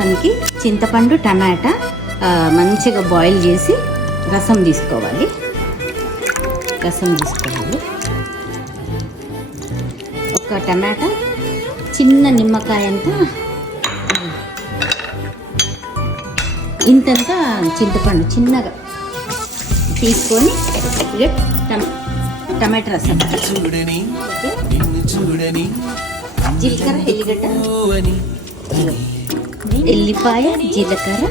రసంకి చింతపండు టమాటా మంచిగా బాయిల్ చేసి రసం తీసుకోవాలి. ఒక టమాటా, చిన్న నిమ్మకాయ అంతా, ఇంతంతా చింతపండు చిన్నగా తీసుకొని టమాటా రసం, జీలకర్ర, ఎల్లిగడ్డ, ఎల్లిపాయ, జీలకర్ర,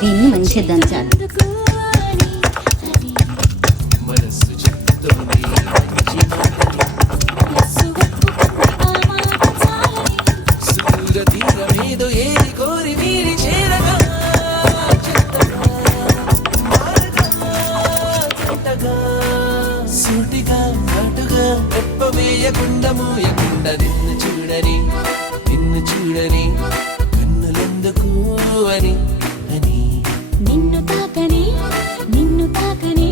దీన్ని మంచిగా దంచాలి. నిన్ను చూడని కన్నులెందుకు అని నిన్ను తాకని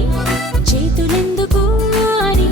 చేతులెందుకు అని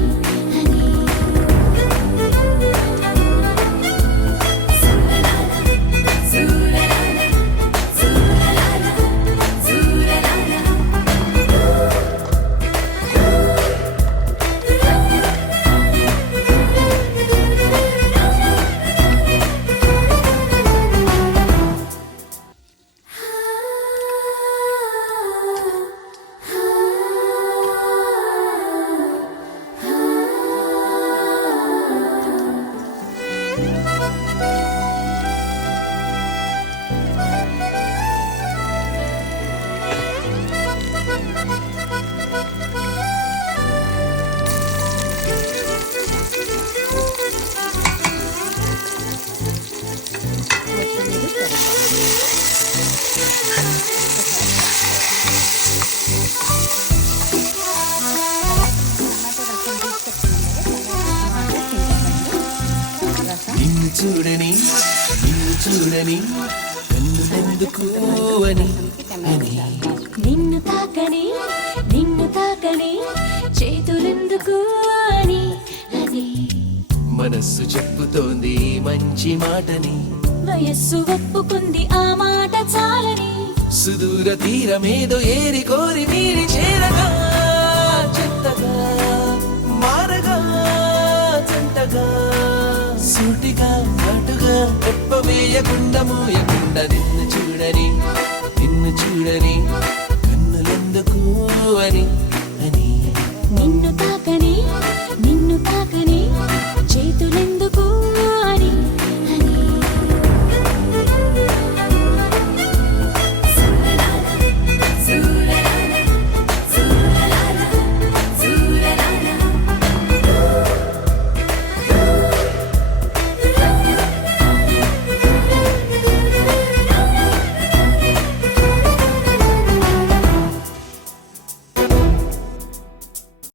నిన్ను చూడని కన్నులెందుకు అని నిన్ను తాకని చేతులెందుకు అని మనస్సు చెప్పుతోంది మంచి మాటని, వయస్సు ఒప్పుకుంది ఆ మాట చాలని, సుదూర తీరమేదో ఏరి కోరి మీరి చేరగా చెత్తగా మారగా జంటగా సూటిగా ఘాటుగా తెప్పవేయకుండా మోయకుండా నిన్ను చూడని కన్నులెందుకు అని